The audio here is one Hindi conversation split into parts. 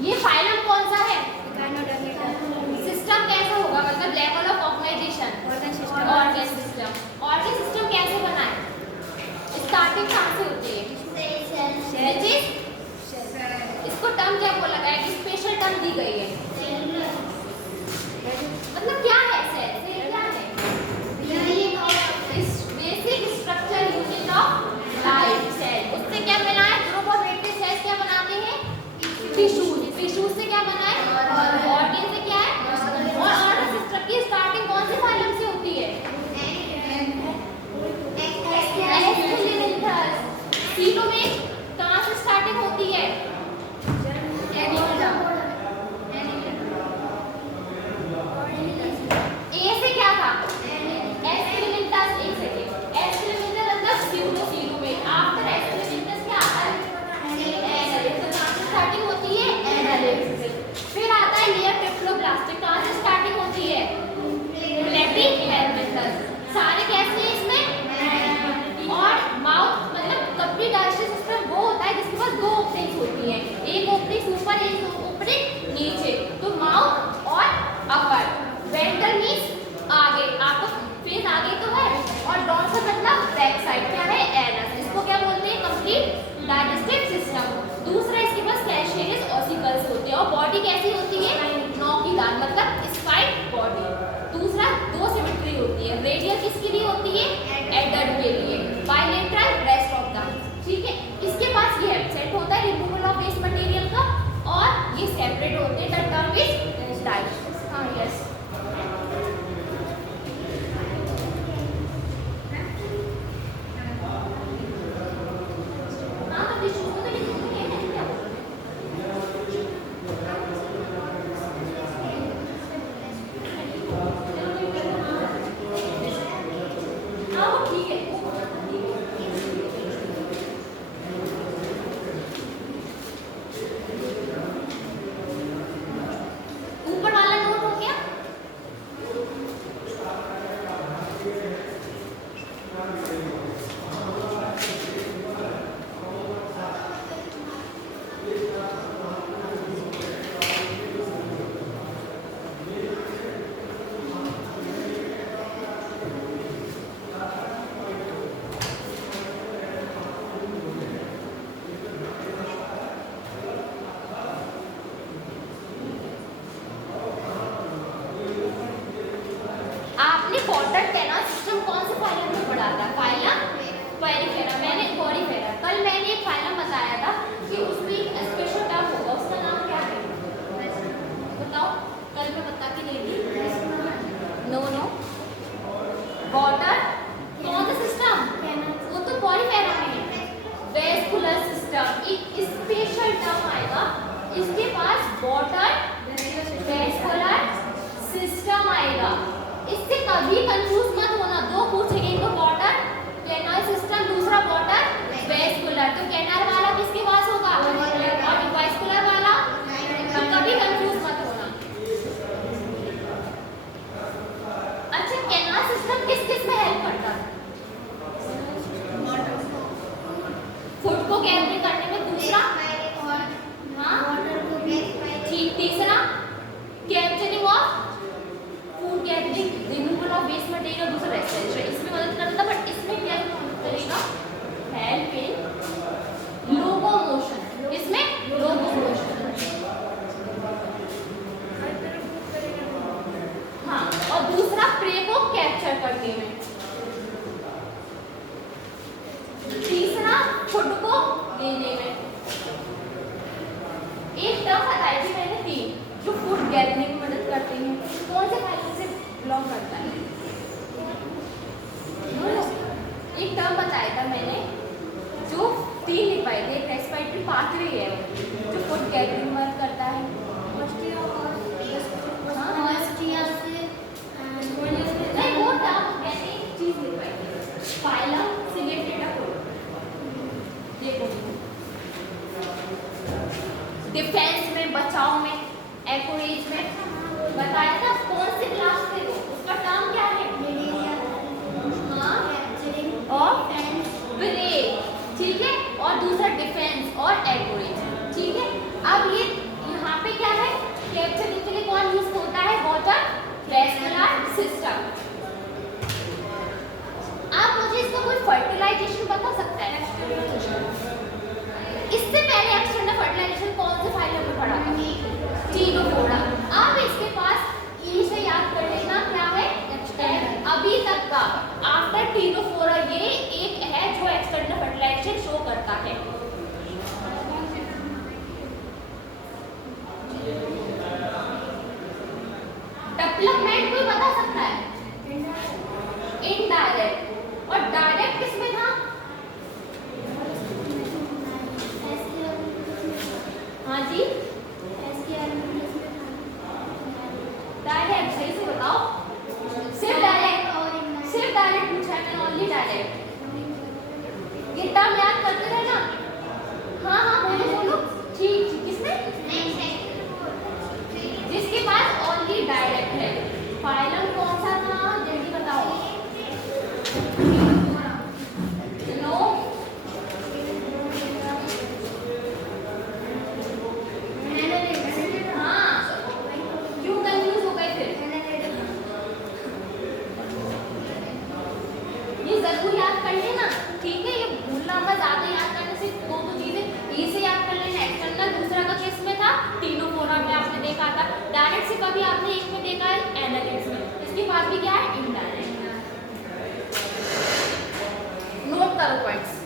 ये फाइलम कौन सा है? सिस्टम कैसा होगा, मतलब level of organisation, organ system. Organ system कैसे बना है? स्टार्टिंग कहाँ से होती है? इसको टर्म क्या बोला गया है? स्पेशल टर्म दी गई है। मतलब क्या है सेल? सेल क्या है? Basic structure unit of life. Cell उससे क्या बना है? ग्रुप ऑफ रेडियस सेल्स क्या बनाते हैं? टिश्यूज। टिश्यूज से क्या बना है? ऑर्गन से क्या है? और ऑर्गन सिस्टम की स्टार्टिंग कौन से फाइलम से होती है? सीलोमेट कहाँ से स्टार्टिंग होती है? ए से क्या था? एस्केलेंटस। एक सेकंड, एस्केलेंटस मतलब सीलोमेट। आफ्टर एस्केलेंटस क्या आता है? एनालिस। तो कहाँ से स्टार्टिंग होती है? एनालिस से। फिर आता है लेयर ट्रिप्लोब्लास्ट। कहाँ से स्टार्टिंग होती है? प्लेटिहेलमिन्थस। सारे कैसे हैं इसमें? और माउथ मतलब कंप्लीट डाइजेस्टिव सिस्टम वो होता है जिसके पास दो ओपनिंग्स होती हैं, एक ओपनिंग ऊपर, एक ओपनिंग नीचे। तो माउथ और अपर। वेंट्रल मींस आगे, आपका फेस आगे तो है, और डॉर्सल मतलब बैक साइड। क्या है? एनस। इसको क्या बोलते हैं? Complete digestive system. दूसरा इसके पास कैल्शियस ऑसिकल्स होते हैं। और बॉडी कैसी होती है? नौकीदार मतलब स्पाइक बॉडी। दूसरा दो सिमेट्री होती है। रेडियल किसके लिए होती है? एडल्ट के लिए। Bilateral rest of the. ठीक है, इसके पास ये सेट होता है रिमूवल ऑफ वेस्ट मटेरियल का, और ये सेपरेट होते हैं। The term is digest. हां यस, वाटर कैनाल सिस्टम कौन से फाइलम में पढ़ा था? फाइलम पेरिफेरा। मैंने पॉलीफेरा। कल मैंने एक फाइलम बताया था कि उसमें एक स्पेशल टर्म होगा, उसका नाम क्या है? बताओ, कल मैं बता के नहीं दी। नो नो, वाटर कौन सा सिस्टम? वो तो पॉलीफेरा में है। वेस्कुलर सिस्टम एक स्पेशल टर्म आएगा, इसके पास वाटर वेस्कुलर सिस्टम आएगा। इससे कभी कंफ्यूज मत होना, दो पूछेंगे, तो वाटर कैनाल सिस्टम, दूसरा वाटर वेस्कुलर। तो कैनाल वाला किसके पास होगा? और वेस्कुलर वाला? तो कभी कंफ्यूज मत होना। अच्छा, कैनाल सिस्टम किस किस में हेल्प करता है? फूड को गैदरिंग करने में। दूसरा ठीक, तीसरा capturing of food gathering, removal of waste material. दूसरा रेस्पिरेशन, इसमें मदद करता, बट इसमें क्या मदद करेगा? Help in locomotion. इसमें लोकोमोशन। हाँ, और दूसरा प्रे को कैप्चर करने में। तीसरा फूड को लेने में। एक टर्म बताई थी मैंने तीन, जो फूड गैदरिंग में मदद करते हैं। कौन से फाइलम से बिलोंग करता है? एक टर्म बताया था मैंने, जो तीन लिख पाए थे। रेस्पिरेटरी पाथवे है जो फूड गैदरिंग में मदद करता है। नहीं, वो टर्म कहते हैं चीज लिख पाई थी। Phylum selected food. देखो, डिफेंस में, बचाव में, एकोरेज में बताया था। कौन से क्लास से हो, उसका टर्म क्या है? हाँ, और ब्रेक। ठीक है, और दूसरा डिफेंस और एकोरेज। ठीक है, अब ये यहाँ वैस्कुलर सिस्टम। आप मुझे इसका कोई फर्टिलाइजेशन बता सकता है? इससे पहले एक्सटर्नल फर्टिलाइजेशन कौन से फाइलम में पढ़ा था? टीनोफोरा। अब इसके पास ई से याद कर लेना क्या है? अभी तक का आफ्टर टीनोफोरा ये एक है जो एक्सटर्नल फर्टिलाइजेशन शो करता है। डेवलपमेंट कोई बता सकता है? इनडायरेक्ट। और डायरेक्ट किसमें था? हाँ जी, डायरेक्ट। सही से बताओ। सिर्फ डायरेक्ट पूछा है मैंने, ओनली डायरेक्ट। ये टर्म याद करते रहना। हाँ हाँ बोलो बोलो। ठीक, किसने? जिसके पास ओनली डायरेक्ट है। फाइलम कौन सा था जल्दी बताओ? नो, हाँ क्यों कंफ्यूज हो गए फिर? ये जरूर याद कर लेना, ठीक है? ये भूलना मत, ज्यादा याद करने से दो चीजें ई से याद कर लेना। एक्सटर्नल दूसरा का किस में था? टीनोफोरा में आपने देखा था। डायरेक्ट से कभी आपने एक में देखा है? एनालिक्स में। इसके बाद भी क्या है? इनडायरेक्ट। नोट करो पॉइंट्स।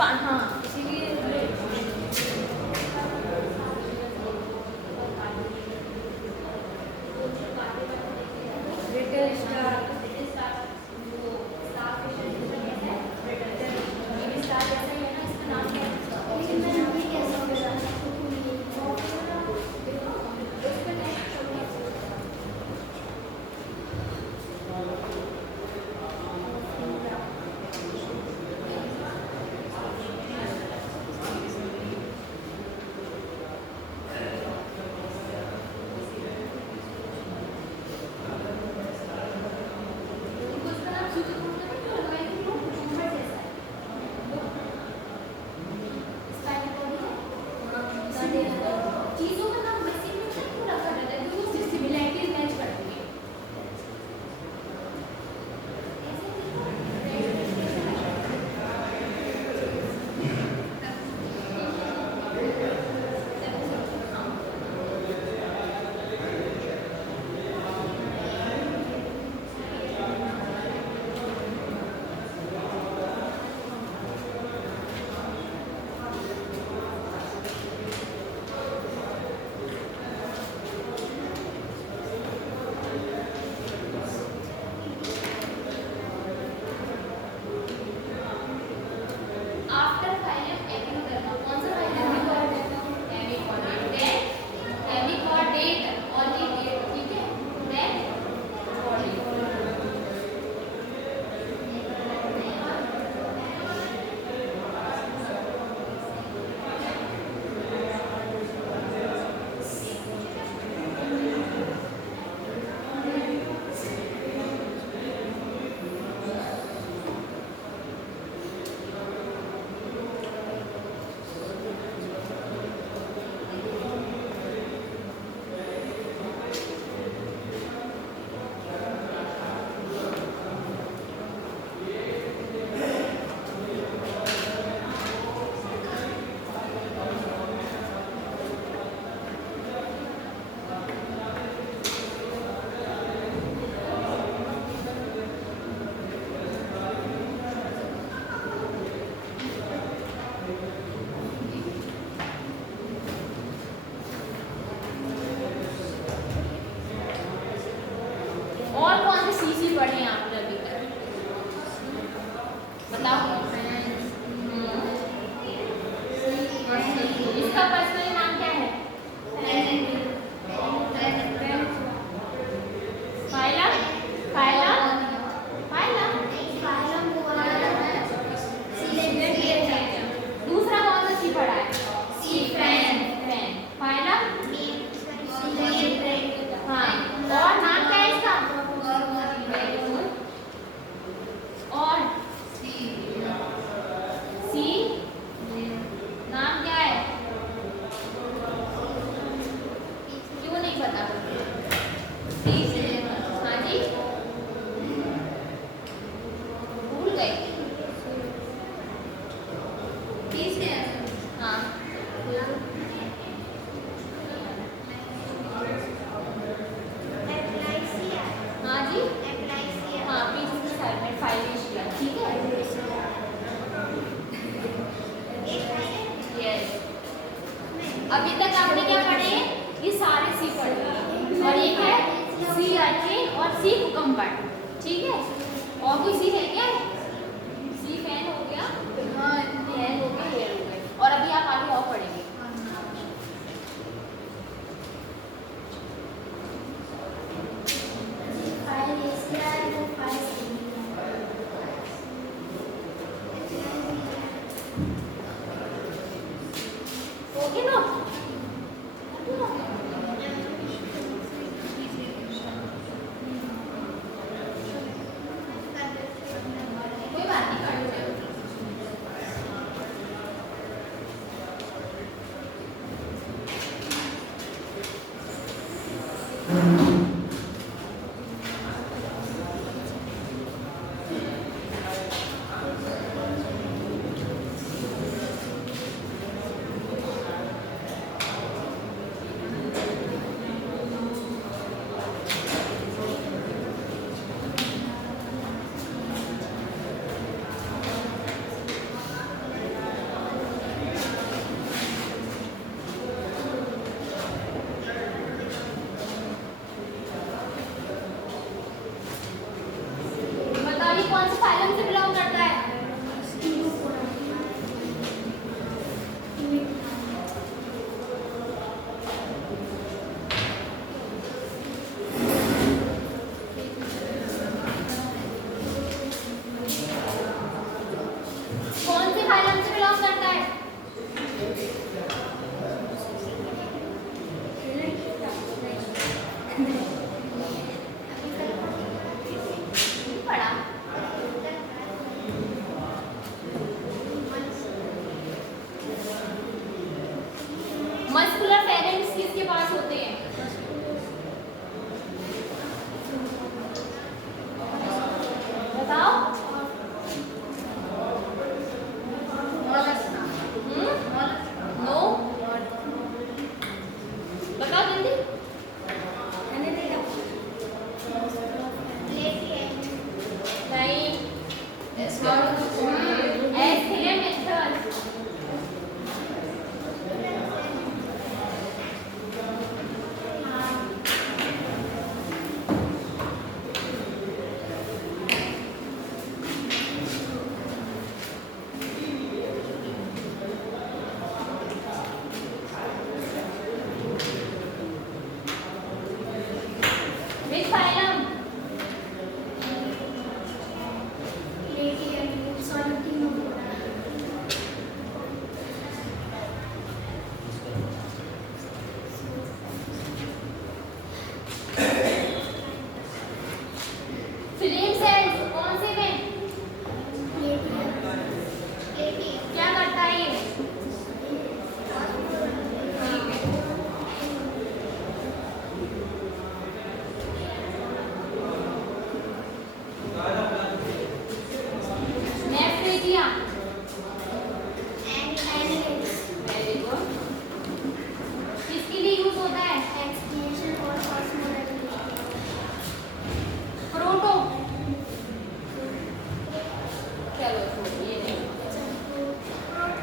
हाँ इसीलिए चीजों का नाम वैसे भी पूरा कर देता है क्योंकि उससे सिमिलरिटीज मैच करती है। आफ्टर फाइलम एपिकोडर्मा कौन सा फाइलम है? एपिकोडेट और ये डेट ठीक है देन बॉडी और कौन से सीसी पढ़े हैं आपने अभी तक बताओ? इसका पर्सनल नाम क्या है? फाइलम फाइलम फाइलम दूसरा कौन सा सी पढ़ा है? सी फैन फैन फाइलम हाँ और नाम क्या है इसका? और सी नाम क्या है? क्यों नहीं पता? हाँ जी भूल गए हाँ हाँ जी हाँ पीछे के साइड में फाइलेशिया ठीक है यस। अभी तक आपने क्या पढ़े? ये सारे सी पढ़े और एक है सी अर्चिन और सी कुकम्बर ठीक है। और कोई सी है क्या? सी फैन हो गया हाँ फैन हो गया हेयर हो गए और अभी आप आगे और पढ़ेंगे। ओके ना कोई बात नहीं कर लो।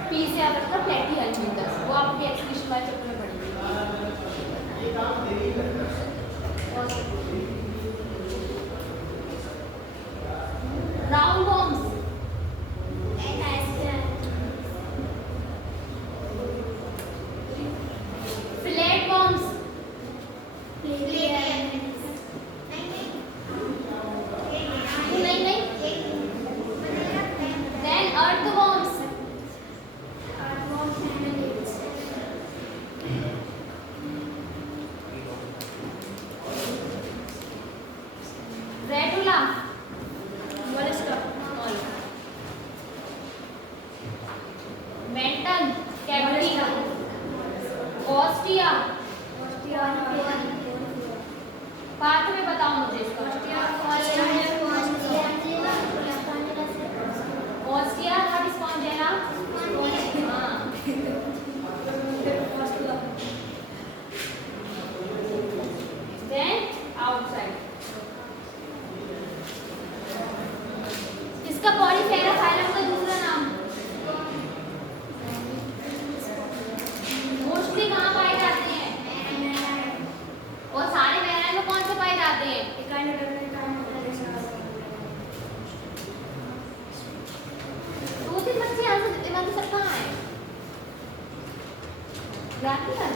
पी से आता था प्लेटी हेल्मिंथस, वो आप भी एक्सक्रीशन वाले चैप्टर में पढ़ेंगे। राउंड वॉर्म्स, फ्लैट वॉर्म्स, नहीं, then earth worms, radula, mantle, cavity, ostia, part में बताओ मुझे इसका। Ostia what is spongia? हाँ, देन आउटसाइड। इसका पॉलीफेरा फाइलम का दूसरा नाम मोस्टली कहाँ पाए जाते हैं? और सारे वेराइटी में कौन से पाए जाते हैं? दो तीन बच्चे यहाँ से दिमाग से सब कहाँ है? जाती है